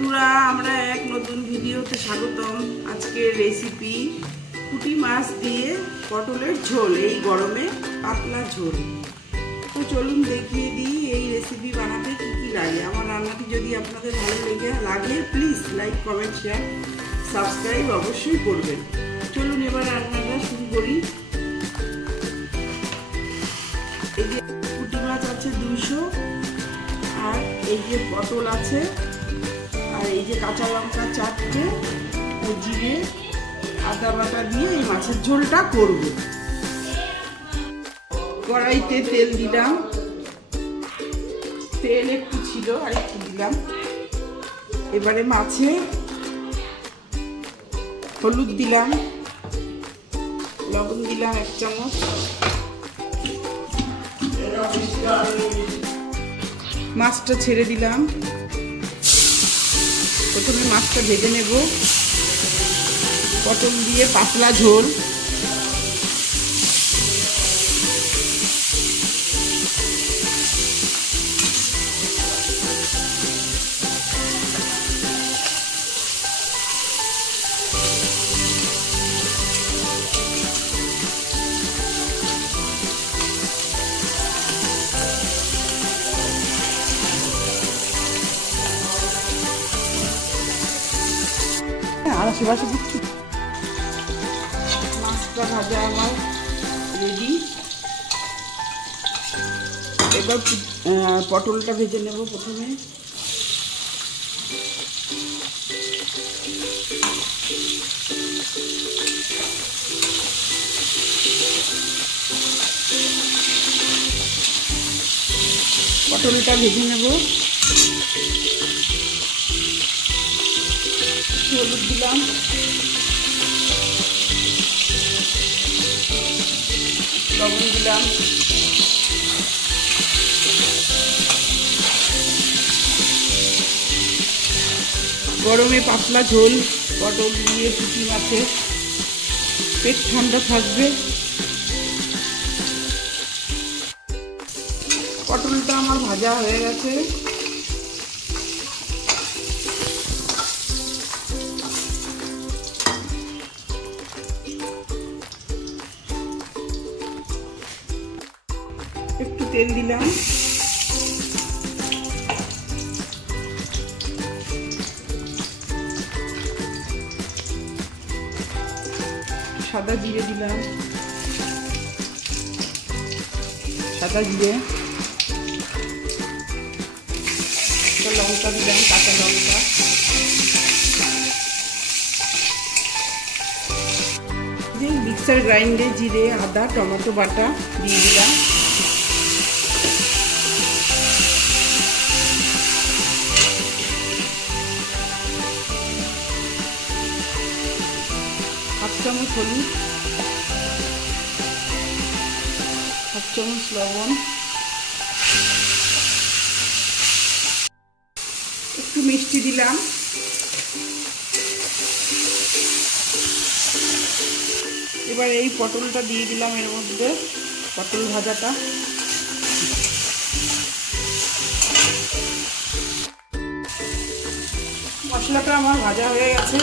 বন্ধুরা, আমরা এক নতুন ভিডিওতে স্বাগতম। আজকে রেসিপি পুঁটি মাছ দিয়ে পটলের ঝোল, এই গরমে পাতলা ঝোল। তো চলুন দেখিয়ে দিই এই রেসিপি বানাতে কি কি লাগে। আমার রান্নাটি যদি আপনাদের ভালো লাগে please like, comment, share, subscribe অবশ্যই করবেন। চলুন এবার রান্নাটা শুরু করি। এই যে পুঁটি মাছ আছে 200, আর এই যে পটল আছে, আর এই যে কাঁচা লঙ্কা 4টে, ও জিরে আদা বাটা দিয়ে এই মাছের ঝোলটা করব। কড়াইতে তেল দিলাম, তেল একটু ছিল আর একটু দিলাম। এবারে মাছে হলুদ দিলাম, লবণ দিলাম 1 চামচ, মাছটা ছেড়ে দিলাম। প্রথমে মাছটা ভেজে নেব। পটল দিয়ে পাতলা ঝোল। আশেপাশে দিচ্ছি। মাছটা ভাজা আমার রেডি। এবার পটলটা ভেজে নেব। প্রথমে পটলটা ভেজে নেব। হলুদ দিলাম, লবণ দিলাম, গরমে পাতলা ঝোল পটল দিয়ে পুঁটি মাছের, পেট ঠান্ডা থাকবে। পটলটা আমার ভাজা হয়ে গেছে। একটু তেল দিলাম, সাদা জিরে দিলাম, সাদা জিরে, লঙ্কা দিলাম, কাঁচা লঙ্কা, যে মিক্সার গ্রাইন্ডে জিরে, আদা, টমেটো বাটা দিয়ে দিলাম। হাফ চামচ হলুদ, হাফ চামচ লবণ, একটু মিষ্টি দিলাম। এবার এই পটলটা দিয়ে দিলাম এর মধ্যে, পটল ভাজাটা। মশলাটা আমার ভাজা হয়ে গেছে।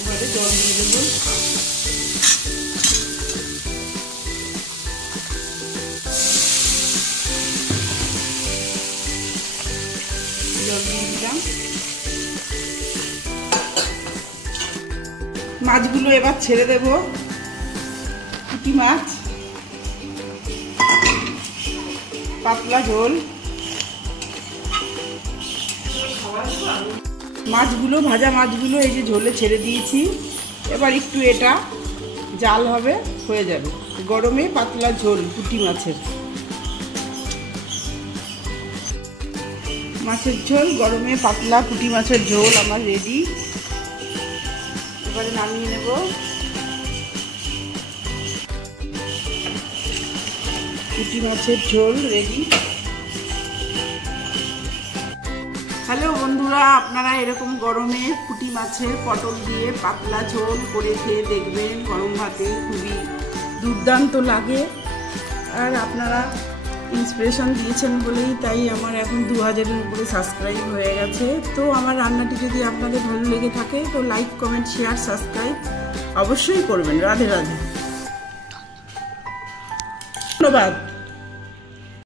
এবারে জল দিয়ে দেব। জল দিয়ে দিলাম। মাছগুলো এবার ছেড়ে দেব। পুঁটি মাছ, পাতলা ঝোল। মাছগুলো, ভাজা মাছগুলো এই যে ঝোলে ছেড়ে দিয়েছি। এবার একটু এটা জাল হবে, হয়ে যাবে। গরমে পাতলা ঝোল পুঁটি মাছের, মাছের ঝোল, গরমে পাতলা পুঁটি মাছের ঝোল আমার রেডি। এবারে নামিয়ে নেব। পুঁটি মাছের ঝোল রেডি। হ্যালো বন্ধুরা, আপনারা এরকম গরমে পুঁটি মাছের পটল দিয়ে পাতলা ঝোল করে খেয়ে দেখবেন। গরম ভাতে খুবই দুর্দান্ত লাগে। আর আপনারা ইন্সপিরেশন দিয়েছেন বলেই তাই আমার এখন 2000-এর উপরে সাবস্ক্রাইব হয়ে গেছে। তো আমার রান্নাটি যদি আপনাদের ভালো লেগে থাকে তো লাইক, কমেন্ট, শেয়ার, সাবস্ক্রাইব অবশ্যই করবেন। রাধে রাধে, ধন্যবাদ।